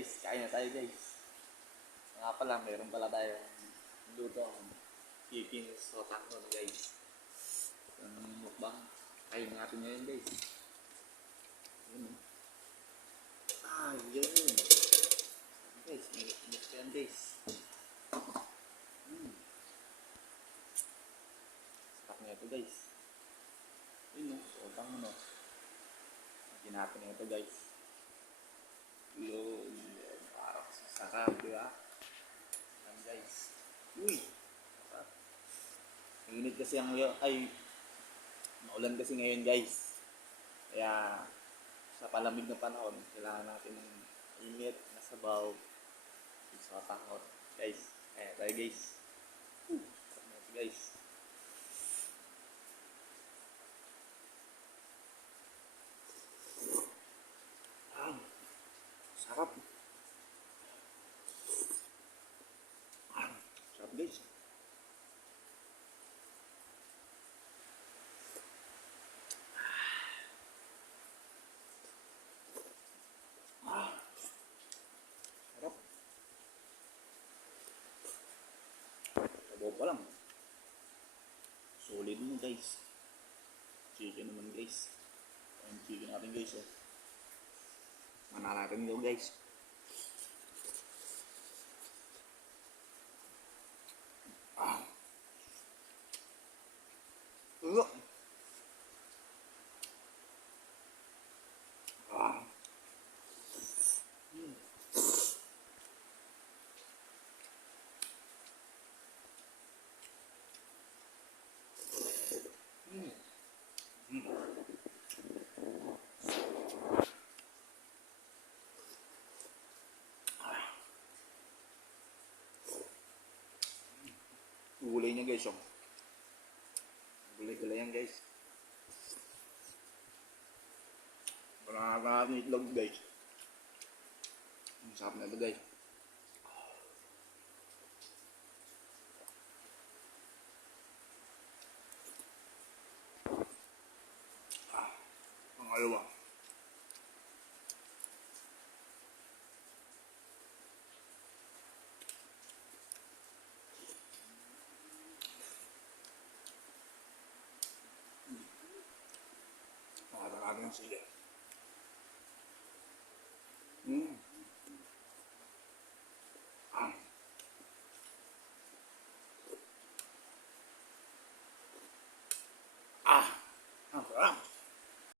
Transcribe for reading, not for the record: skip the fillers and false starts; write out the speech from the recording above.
guys, kain na tayo guys. Nga pala, meron pala tayo luto ang chicken sotanghon guys. Ang mukbang, kain natin ngayon guys. Yun. Yun. Guys, init yan guys. Sarap na ito guys. Yun o, sotanghon o. Lagyan natin ito guys. Yun. Parang sarap, di ba? Yan guys. Uy! Sarap. Init kasi ang maulan kasi ngayon guys. Kaya sa palamig na panahon, kailangan natin ng init na sabaw sa tahon. Guys, kaya tayo guys. Sarap na ito guys. Sarap. Sarap guys. Sarap. Sabaw pa lang. Solid mo guys. Chicken naman guys. Ang chicken natin guys oh. Manalatin nyo guys. Look. Gulay niya guys oh. Gulay-gulay yan guys. Panakakain ng itlog guys. Ang sarap na ito guys. Ang alawa. Nakakakain ng sili. Ah.